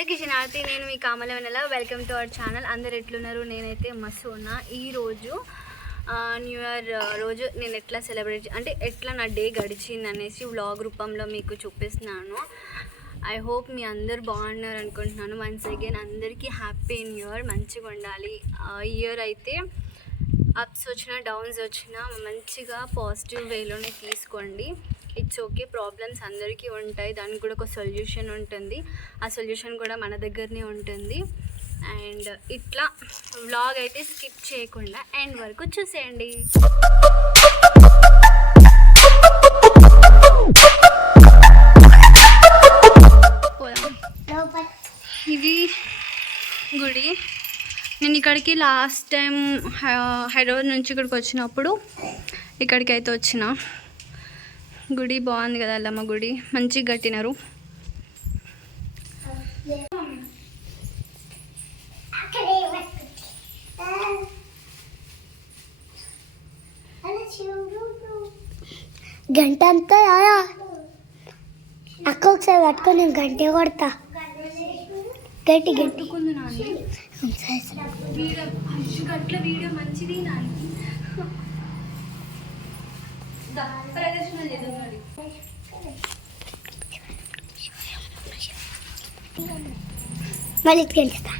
అందరికీ శనార్థి, నేను మీ Kamala Vennela. Welcome to our channel. అందరు ఎట్లున్నారు? నేనైతే మస్తు ఉన్నా. ఈరోజు న్యూ ఇయర్ రోజు నేను ఎట్లా సెలబ్రేట్ అంటే ఎట్లా నా డే గడిచింది అనేసి వ్లాగ్ రూపంలో మీకు చూపిస్తున్నాను. ఐ హోప్ మీ అందరు బాగున్నారు అనుకుంటున్నాను. వన్స్ అగైన్ అందరికీ హ్యాపీ న్యూ ఇయర్. మంచిగా ఉండాలి. ఇయర్ అయితే అప్స్ వచ్చినా డౌన్స్ వచ్చినా మంచిగా పాజిటివ్ వేలోనే తీసుకోండి. ఇట్స్ ఓకే, ప్రాబ్లమ్స్ అందరికీ ఉంటాయి, దానికి కూడా ఒక సొల్యూషన్ ఉంటుంది. ఆ సొల్యూషన్ కూడా మన దగ్గరనే ఉంటుంది. అండ్ ఇట్లా వ్లాగ్ అయితే స్కిప్ చేయకుండా ఎండ్ వరకు చూసేయండి. ఇది గుడి. నేను ఇక్కడికి లాస్ట్ టైం హైదరాబాద్ నుంచి ఇక్కడికి వచ్చినప్పుడు ఇక్కడికి అయితే వచ్చిన. గుడి బాగుంది కదా, అల్లమ్మ గుడి మంచిగా కట్టినారు. గంట అంతా అక్క ఒకసారి పట్టుకొని నేను గంటే కొడతా. గట్టి గట్టుకుంది నాని. గట్ల వీడియో మంచిది నాని. ప్రదర్శన చేద్దాం. మళ్ళీ గంటేస్తా.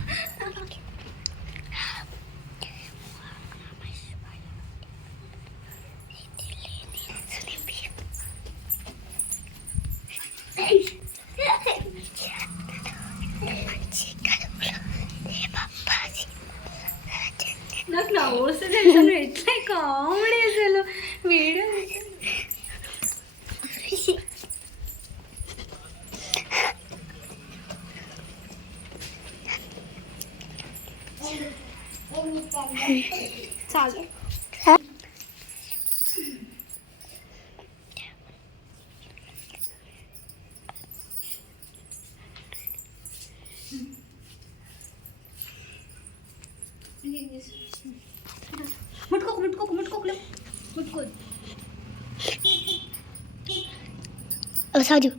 నాకు నా వస్తుంది అసలు. ఎట్లా కామెడీ అసలు వీడియో. చాలు. ముట్టుకోకు ముట్టుకోకు ముట్టుకోకు ముట్టుకోదు. సాజు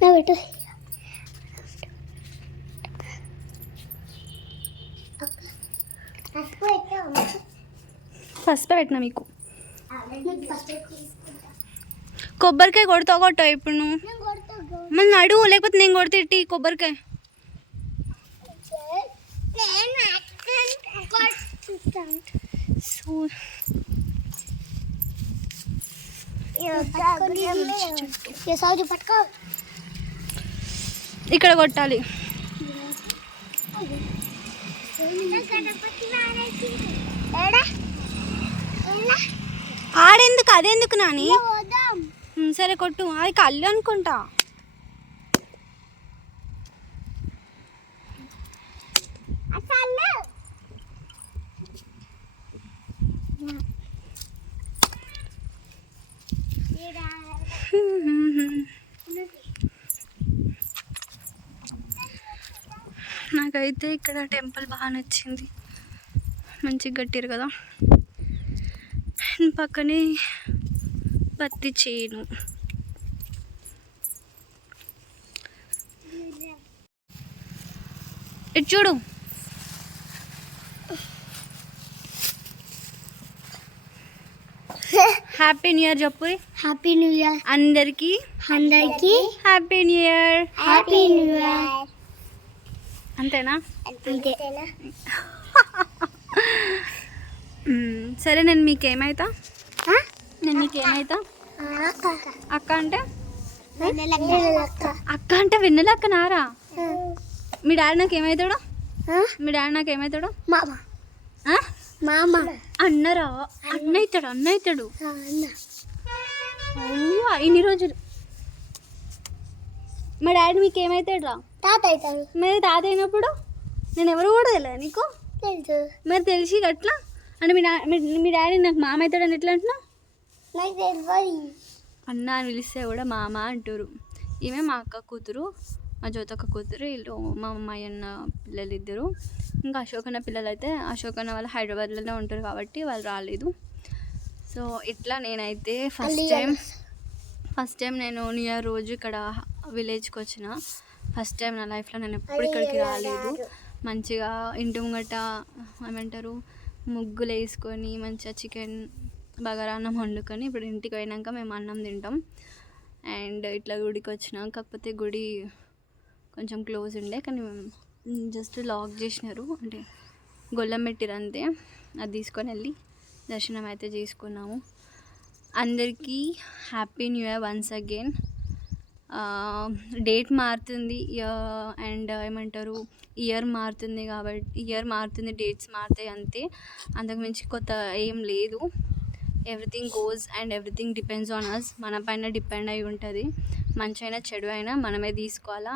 నా పెట్టు. పసుపు పెట్టినా మీకు. కొబ్బరికాయ కొడతా కొట్టావు ఇప్పుడు నువ్వు. మళ్ళీ అడుగు, లేకపోతే నేను కొడితే ఇట్టి కొబ్బరికాయ. ఇక్కడ కొట్టాలి. ఆడెందుకు, అదెందుకు నాని? సరే కొట్టు. అది కళ్ళు అనుకుంటా. నాకైతే ఇక్కడ టెంపుల్ బాగా నచ్చింది. మంచిగా కట్టారు కదా. పక్కనే పత్తి చేను. ఇటు చూడు. హ్యాపీ న్యూ ఇయర్ చెప్పు. హ్యాపీ న్యూ ఇయర్ అందరికి. అందరికి happy new year. Happy new year. అంతేనా? అంతేనా? సరే, నేను మీకేమైతా? నేను నీకేమైతా? అక్క అంటే అక్క అంటే వెన్నెలక్క నారా? మీ డాడీ నాకు ఏమవుతాడు? మీ డాడీ నాకు ఏమవుతాడు? మామ అన్నరా? అన్న అవుతాడు. అన్న అవుతాడు. ఇన్ని రోజులు మా డాడీ మీకు ఏమవుతాడు రా? తాత అవుతాడు. మరి తాత అయినప్పుడు నేను ఎవరు కూడా తెలియదు నీకు? తెలుసు. మరి తెలిసి అట్లా అంటే మీ డాడీ నాకు మామ అవుతాడని ఎట్లా అంటున్నావు? నాకు తెలియదు. అన్న అని పిలిస్తే కూడా మామ అంటారు. ఈమె మా అక్క కూతురు, మా జ్యోతక్క కూతురు, వీళ్ళు మా అమ్మాయి అన్న పిల్లలు ఇద్దరు. ఇంకా అశోకన్న పిల్లలు అయితే అశోకన్న వాళ్ళు హైదరాబాద్లోనే ఉంటారు కాబట్టి వాళ్ళు రాలేదు. సో ఇట్లా నేనైతే ఫస్ట్ టైం నేను న్యూ ఇయర్ రోజు ఇక్కడ విలేజ్కి వచ్చిన. ఫస్ట్ టైం నా లైఫ్లో నేను ఎప్పుడు ఇక్కడికి రాలేదు. మంచిగా ఇంటి ముంగట ఏమంటారు ముగ్గులు వేసుకొని మంచిగా చికెన్ బగారా అన్నం వండుకొని ఇప్పుడు ఇంటికి పోయినాక మేము అన్నం తింటాం. అండ్ ఇట్లా గుడికి వచ్చినాం. కాకపోతే గుడి కొంచెం క్లోజ్ ఉండే, కానీ జస్ట్ లాక్ చేసినారు, అంటే గొల్లం పెట్టిరు అంతే. అది తీసుకొని వెళ్ళి దర్శనం అయితే చేసుకున్నాము. అందరికీ happy new year once again. Date మారుతుంది అండ్ ఏమంటారు ఇయర్ మారుతుంది కాబట్టి ఇయర్ మారుతుంది, డేట్స్ మారుతాయి అంతే. అంతకుమించి కొత్త ఏం లేదు. Everything goes and everything depends on us. మన పైన డిపెండ్ అయి ఉంటుంది. మంచి అయినా చెడు అయినా మనమే తీసుకోవాలా,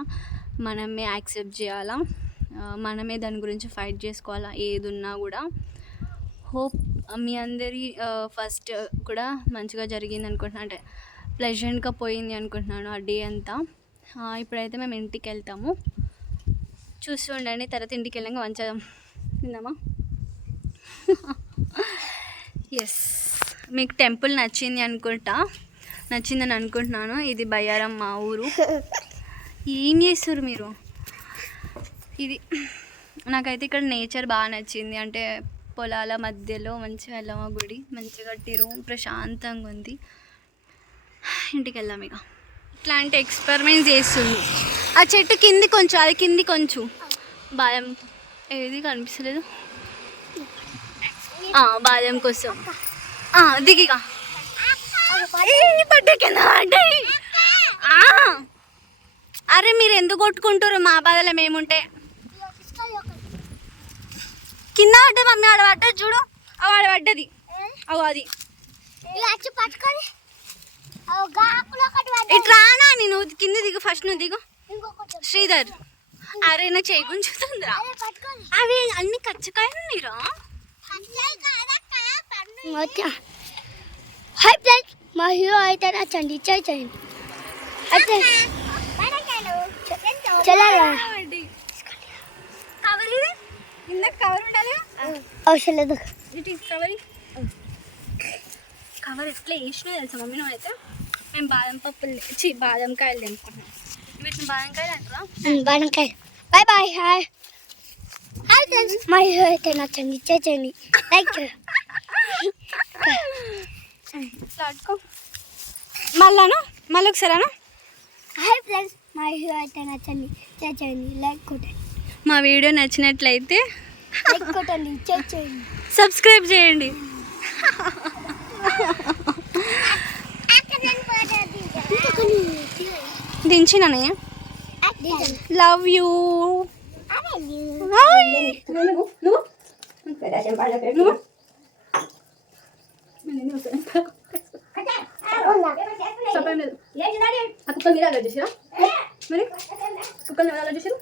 మనమే యాక్సెప్ట్ చేయాలా, మనమే దాని గురించి ఫైట్ చేసుకోవాలా. ఏది ఉన్నా కూడా హోప్ మీ అందరి ఫస్ట్ కూడా మంచిగా జరిగింది అనుకుంటున్నాను, అంటే ప్లెజెంట్గా పోయింది అనుకుంటున్నాను ఆ డే అంతా. ఇప్పుడైతే మేము ఇంటికి వెళ్తాము, చూస్తూ ఉండండి. తర్వాత ఇంటికి వెళ్ళాక మంచిగా తిందామా? ఎస్, మీకు టెంపుల్ నచ్చిందని అనుకుంటున్నాను. ఇది బయ్యారం మా ఊరు. ఏం చేస్తారు మీరు? ఇది నాకైతే ఇక్కడ నేచర్ బాగా నచ్చింది. అంటే పొలాల మధ్యలో మంచిగా వెళ్ళాము, గుడి మంచిగా కట్టిరు, ప్రశాంతంగా ఉంది. ఇంటికి వెళ్దాం ఇక. ఇట్లాంటి ఎక్స్పెరిమెంట్స్ చేస్తుంది. ఆ చెట్టు కింది కొంచెం, అది కింది కొంచెం బాదం ఏది కనిపిస్తలేదు. బాదం కోసం దిగిగా పడ్డ కింద పడ్డాయి. అరే మీరు ఎందుకు కొట్టుకుంటారు? మా బాధలో మేముంటే కింద పడ్డది మమ్మీ, ఆడ పడ్డది చూడు, ఆడ పడ్డది. అది ఇట్రానా, నేను కింద దిగు, ఫస్ట్ నువ్వు దిగు శ్రీధర్. అరే నా చేయి గుంజుతుందిరా. అవి అన్ని కచ్చకాయలు నీరా. హాయ్ ఫ్రెండ్స్, మా హీరో అయితే నచ్చండి, చేయండి అయితే కవర్ ఇది ఇందాక కవర్ ఉండాలి, అవసరం లేదు. ఇటు కవర్ ఎట్లా వేసినా తెలుసా మమ్మీ? నువ్వు అయితే మేము బాదంకాయలు తెంపుకుంటున్నాం. వీటిని బాదంకాయలు అంటారా? బాదంకాయ. Bye bye. హాయ్ ఫ్రెండ్స్, మా హీరో అయితే నచ్చండి, చేయండి, లైక్ మళ్ళీ ఒకసారా? హాయ్ ఫ్రెండ్స్, మా హీరో అయితే నచ్చండి, చేయండి, లైక్ కొట్టండి. మా వీడియో నచ్చినట్లయితే లైక్ కొట్టండి, చేయండి, సబ్స్క్రైబ్ చేయండి. దించిననే లవ్ యూ. కుక్కలు మీరు అలా చేసారా? మరి కుక్కలు మీరు అలా చేసారు?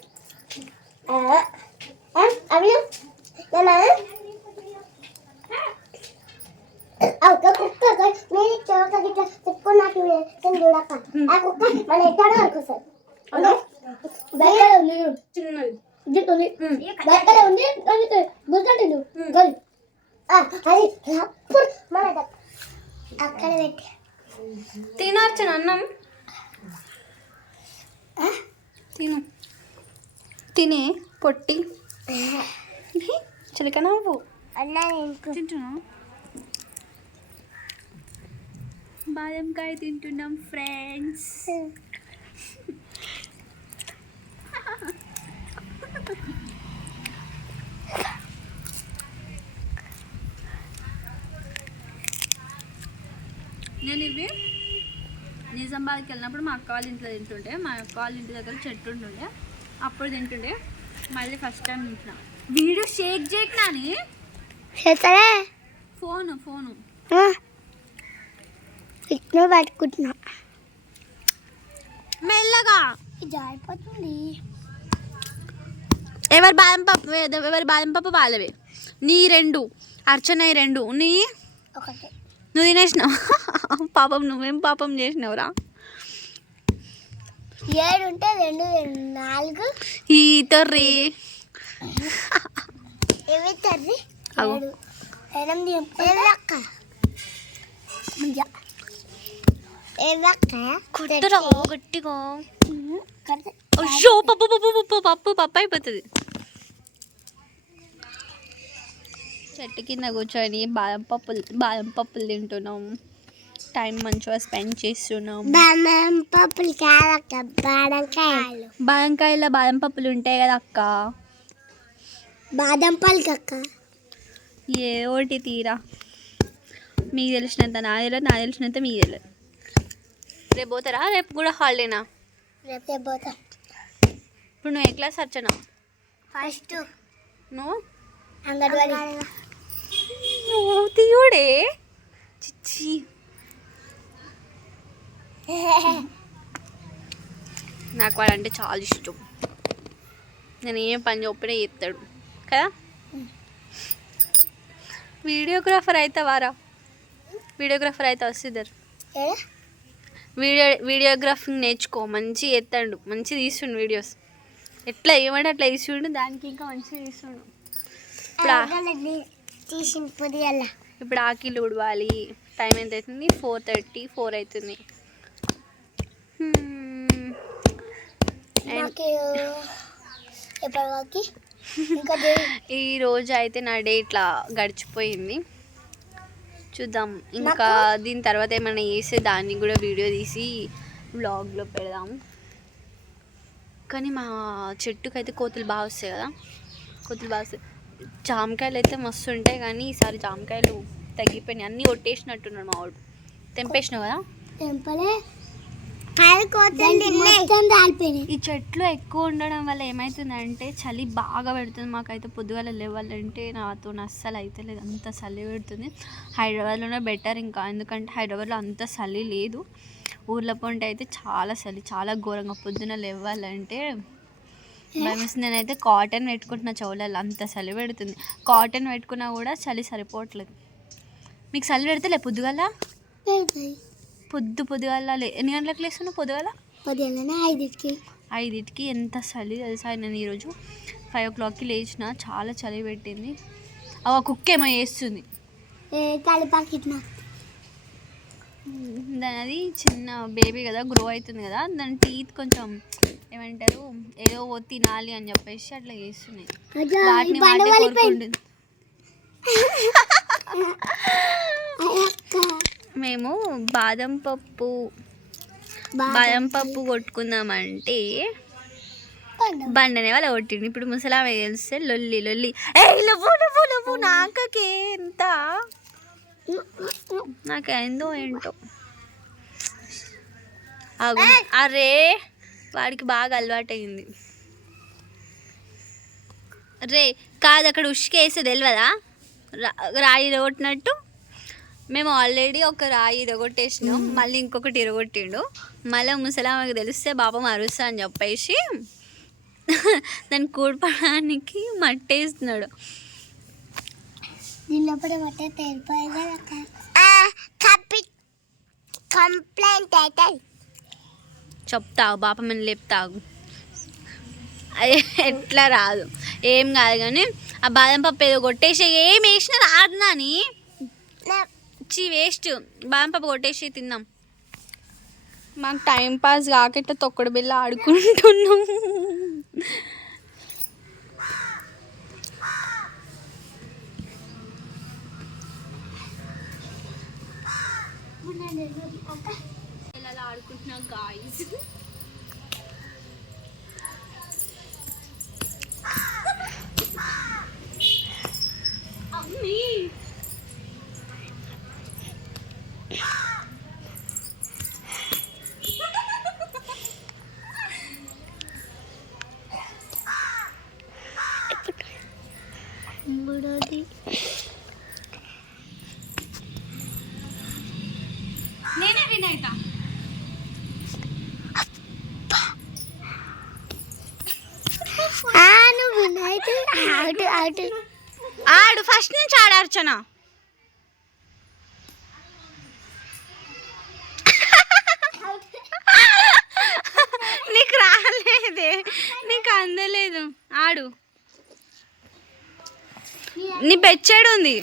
తినొచ్చు అన్నం, తినే పొట్టి చిలక నవ్వు తింటున్నా. బాదంకాయ తింటున్నాం ఫ్రెండ్స్. నేను ఇవి నిజామాబాద్కి వెళ్ళినప్పుడు మా అక్క వాళ్ళ ఇంట్లో తింటుండే. మా అక్క వాళ్ళ ఇంటి దగ్గర చెట్టు ఉంటుండే, అప్పుడు తింటుండే. మళ్ళీ ఫస్ట్ టైం తింటున్నా. వీడియో షేక్ చేయకనాని ఫోను ఇట్లా పట్టుకుంటున్నా, మెల్లగా జారిపోతుంది. ఎవరి బాదం పప్పు వాళ్ళవే. నీ 2, అర్చన 2, నీ ఒకటే. నువ్వు తినేసినావు. పాపం నువ్వేం పాపం చేసినావురా. 7 ఉంటే 2 4 ఈ తొర్రి ఇవి తర్రి అవు 8 ఏలక్క ఏలక్క కొట్టరా గట్టిగా అయ్యో పప్పు పప్పు పప్పు పప్పు పప్పు అయిపోతుంది చెట్టు కింద కూర్చొని బాదం పప్పులు తింటున్నాం టైం మంచిగా స్పెండ్ చేస్తున్నాం బాదం పప్పులు కాదక్క బాదంకాయలు బాదంకాయలో బాదం పప్పులు ఉంటాయి కదా అక్క బాదం పల్లి అక్క ఏ ఒకటి తీరా మీకు తెలిసినంత నాకు తెలిసినంత మీకు తెలియదు రేపు పోతారా రేపు కూడా హాలిడేనా రేపే పోతా ఇప్పుడు నువ్వు ఏ క్లాస్ వచ్చాను ఫస్ట్ నువ్వు అంగన్వాడీ నువ్వు తీయుడే చిచ్చి నాకు వాడంటే చాలా ఇష్టం నేను ఏం పని చెప్పినా చేస్తాడు కదా వీడియోగ్రాఫర్ అయితే వారా వీడియోగ్రాఫర్ అయితే వస్తుందరు వీడియోగ్రాఫింగ్ నేర్చుకో మంచిగా ఎత్తాడు మంచిగా తీస్తుండు వీడియోస్ ఎట్లా ఏమంటే అట్లా తీస్తుండు దానికి ఇంకా మంచిగా తీస్తుండు తీసిన పొద్దుగల ఇప్పుడు ఆకిలు ఉడవాలి టైం ఎంత అవుతుంది 4:34 అవుతుంది ఈ రోజు అయితే నా డే ఇట్లా గడిచిపోయింది చూద్దాం ఇంకా దీని తర్వాత ఏమైనా చేస్తే దాన్ని కూడా వీడియో తీసి వ్లాగ్లో పెడదాం కానీ మా చెట్టుకు అయితే కోతులు బాగా వస్తాయి కదా కోతులు బాగా వస్తాయి జామకాయలు అయితే మస్తు ఉంటాయి కానీ ఈసారి జామకాయలు తగ్గిపోయినాయి అన్నీ కొట్టేసినట్టున్నాడు మా వాడు తెంపేసినావు కదా ఈ చెట్లు ఎక్కువ ఉండడం వల్ల ఏమవుతుందంటే చలి బాగా పెడుతుంది మాకైతే పొద్దుగాల లేవాలంటే నాతో అస్సలు అయితే లేదు అంత చలి పెడుతుంది హైదరాబాద్లోనే బెటర్ ఇంకా ఎందుకంటే హైదరాబాద్లో అంత చలి లేదు ఊర్లో పొంటి అయితే చాలా చలి చాలా ఘోరంగా పొద్దున లేవాలంటే భయమేస్తుంది నేనైతే కాటన్ పెట్టుకుంటున్నా చెవులలో అంత చలి పెడుతుంది కాటన్ పెట్టుకున్నా కూడా చలి సరిపోవట్లేదు మీకు చలి పెడితే పొద్దుగాల పొద్దుగాల ఎన్ని గంటలకు లేస్తున్నావు పొద్దుగాల 5కి ఎంత చలి తెలుసా నేను ఈరోజు 5 o'clockకి లేచిన చాలా చలి పెట్టింది అవ కుక్క ఏమో వేస్తుంది దాని అది చిన్న బేబీ కదా గ్రో అవుతుంది కదా దాని టీత్ కొంచెం ఏమంటారు ఏదో తినాలి అని చెప్పేసి అట్లా చేస్తున్నాయి వాటిని వాటి కోరుకుంటుంది మేము బాదం పప్పు కొట్టుకుందామంటే బండనే వాళ్ళ కొట్టింది ఇప్పుడు ముసలామె తెలిస్తే లొల్లి లవ్వు నాకకే ఎంత నాకేందో ఏంటో అరే వాడికి బాగా అలవాటు అయింది రే కాదు అక్కడ ఉష్కేస్తే తెలియదా రాయి ఇరగొట్టినట్టు మేము ఆల్రెడీ ఒక రాయి ఇరగొట్టేసినాం మళ్ళీ ఇంకొకటి ఇరగొట్టిండు మళ్ళీ ముసలామెకు తెలిస్తే బాబా అరుస్తా అని చెప్పేసి దాన్ని కూడపడానికి మట్టేస్తున్నాడు చెప్తావు బాప మన లేపుతావు ఎట్లా రాదు ఏం కాదు కానీ ఆ బాదం పప్పు ఏదో కొట్టేసి ఏం వేసినా రాదు నాని వేస్ట్ బాదం పప్పు కొట్టేసి తిందాం మాకు టైం పాస్ కాక తొక్కడు బిల్ల ఆడుకుంటున్నాం ఇలా ఆడుకుంటున్నాం గాయ్స్ అమ్మీ నేనే వినైతా ఆడు ఫస్ట్ నుంచి ఆడార్చన నీకు నీకు రాలేదే, నీకు అందలేదు. ఆడు, నీ బెచ్చాడు ఉంది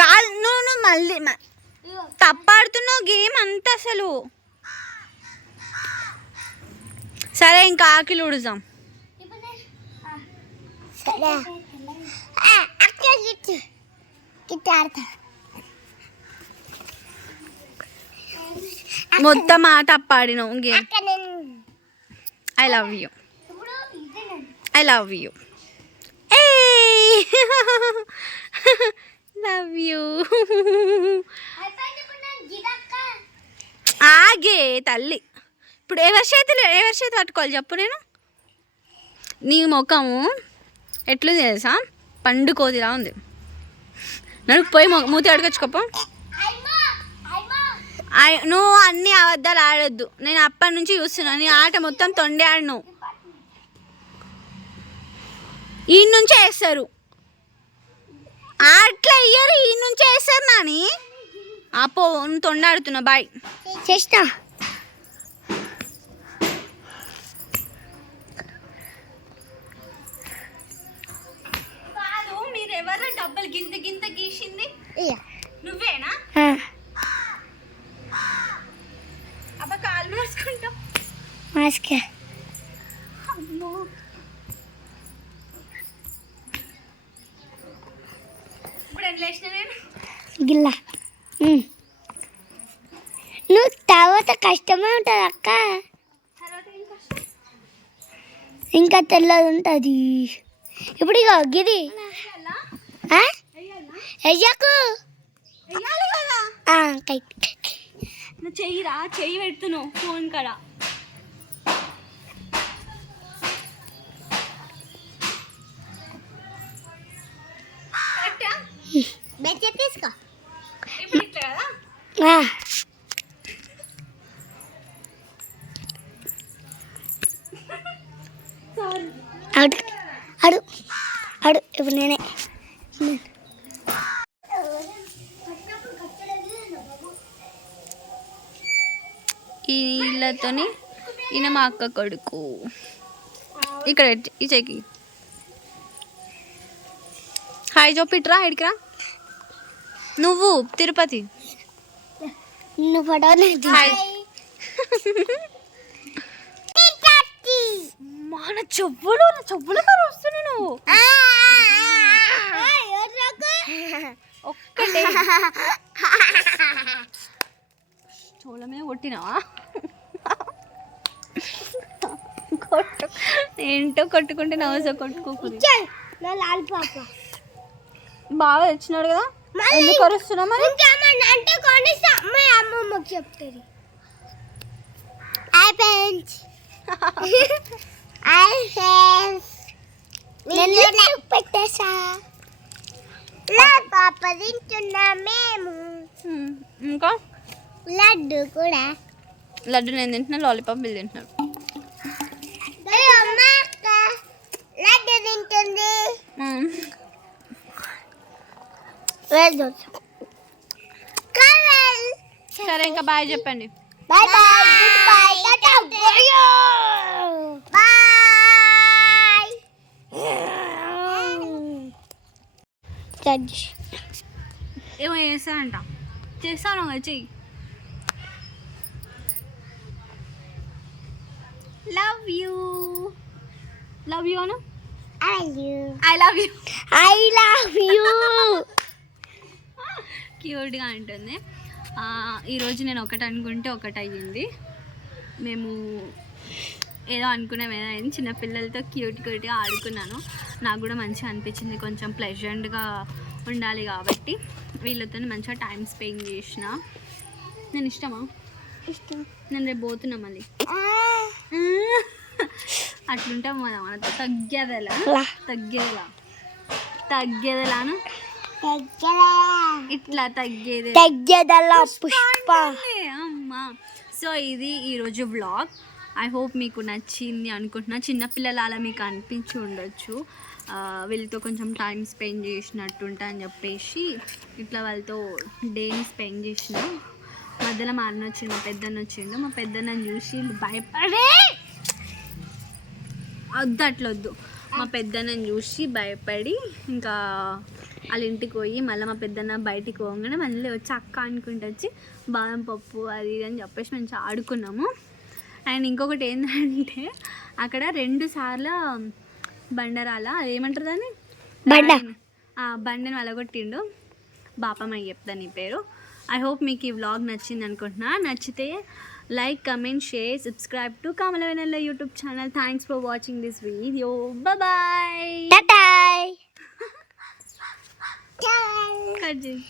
కాదు. నువ్వు మళ్ళీ తప్పాడుతున్నావు గేమ్ అంతా అసలు. సరే ఇంకా ఆకిలు ఉడుదాం. మొత్తం తప్పాడినావు game. I love you, I love you, love you. ఆగే తల్లి, ఇప్పుడు ఎవరి చేతి పట్టుకోవాలి చెప్పు. నేను నీ ముఖము ఎట్లుంది తెలుసా, పండు కోదిలా ఉంది. నన్ను పోయి మూతి అడగచ్చుకోప. నువ్వు అన్ని అబద్ధాలు ఆడొద్దు. నేను అప్పటి నుంచి చూస్తున్నా నీ ఆట మొత్తం తొండే ఆడు. నువ్వు ఈ నుంచే వేస్తారు, అట్లా ఇయ్యరు, ఈ నుంచే వేస్తారు. నాని అపో నువ్వు తొండాడుతున్నా. బాయ్ చేస్తా. మీరు ఎవరు డబ్బులు గింత గింత గీసింది? నువ్వేనా? అబ్బా కాలు మార్చుకుంటాం. మాస్క్ ఇప్పుడు ఎట్లా వేసిన నేను గిల్లా. నువ్వు తర్వాత కష్టమే ఉంటుంది అక్క, ఇంకా తెల్లది ఉంటుంది. ఇప్పుడు ఇక గిది అయ్యాకు నువ్వు చెయ్యిరా, చెయ్యి పెడుతున్నావు ఫోన్ కాడ. తీసుకో. ఇప్పుడు ఇట్లా కదా. అడు అడు అడు ఇప్పుడు నేనే. ఈ ఇళ్ళతోని ఈయన మా అక్క కొడుకు. ఇక్కడ ఈ చెయ్యి హాయ్ చూపిట్రా. ఇడికిరా నువ్వు తిరుపతి. నువ్వు ఫోటో హాయ్. మన చెప్పులు కారు వస్తున్నావు నువ్వు. ఒక్కటే చోళ మీద కొట్టినావా? ఏంటో కొట్టుకుంటే నవస కొట్టుకోకూడదు. బాగా తెచ్చినాడు కదా, ఎందుకు అరుస్తున్నా మరి? అంటే అమ్మమ్మకి చెప్తుంది. పెట్టేసా పాప తింటున్నా మేము. ఇంకా లడ్డు కూడా. లడ్డు నేను తింటున్నా, లాలీపాప్ బిల్ తింటున్నాడు. లడ్డు తింటుంది. సరే ఇంకా బాయ్ చెప్పండి. Bye bye, good bye, tata, bye. ఏమో చేస్తానంట, చేస్తాను కదా, చెయ్యి. లవ్ యూ, లవ్ యూ అను. I love you, I love you. క్యూట్గా ఉంటుంది. ఈరోజు నేను ఒకటి అనుకుంటే ఒకటి అయ్యింది. మేము ఏదో అనుకున్నాం, ఏదో అయింది. చిన్నపిల్లలతో క్యూట్గా ఆడుకున్నాను. నాకు కూడా మంచిగా అనిపించింది, కొంచెం ప్లెజెంట్గా ఉండాలి కాబట్టి వీళ్ళతో మంచిగా టైం స్పెండ్ చేసిన. నేను ఇష్టమా? ఇష్టం. నేను రేపు పోతున్నా మళ్ళీ. అట్లుంటాం కదా మనతో. తగ్గేదలాను ఇట్లా తగ్గేదలా పుష్ప అమ్మా. సో ఇది ఈరోజు వ్లాగ్. ఐ హోప్ మీకు నచ్చింది అనుకుంటున్నా. చిన్నపిల్లల అలా మీకు అనిపించి ఉండొచ్చు, వీళ్ళతో కొంచెం టైం స్పెండ్ చేసినట్టుంటా అని చెప్పేసి ఇట్లా వాళ్ళతో డేని స్పెండ్ చేసిన. మధ్యలో మా అన్న వచ్చిండు, మా పెద్దన్న వచ్చిండు. మా పెద్దన్నని చూసి భయపడే వద్దు అట్లా వద్దు. మా పెద్దన్నని చూసి భయపడి ఇంకా వాళ్ళ ఇంటికి పోయి మళ్ళీ మా పెద్దన్న బయటికి పోగానే మళ్ళీ వచ్చి అక్క అనుకుంటూ వచ్చి బాదం పప్పు అది ఇది అని చెప్పేసి మంచిగా ఆడుకున్నాము. అండ్ ఇంకొకటి ఏంటంటే అక్కడ 2 సార్లు బండరాల అదేమంటారు దాన్ని బండని వలగొట్టిండు. బాపమ్మ చెప్తాను ఈ పేరు. ఐ హోప్ మీకు ఈ వ్లాగ్ నచ్చింది అనుకుంటున్నా. నచ్చితే like, comment, share, subscribe to Kamala Vennela YouTube channel. Thanks for watching this video. Bye. Tata. Cut చేయి.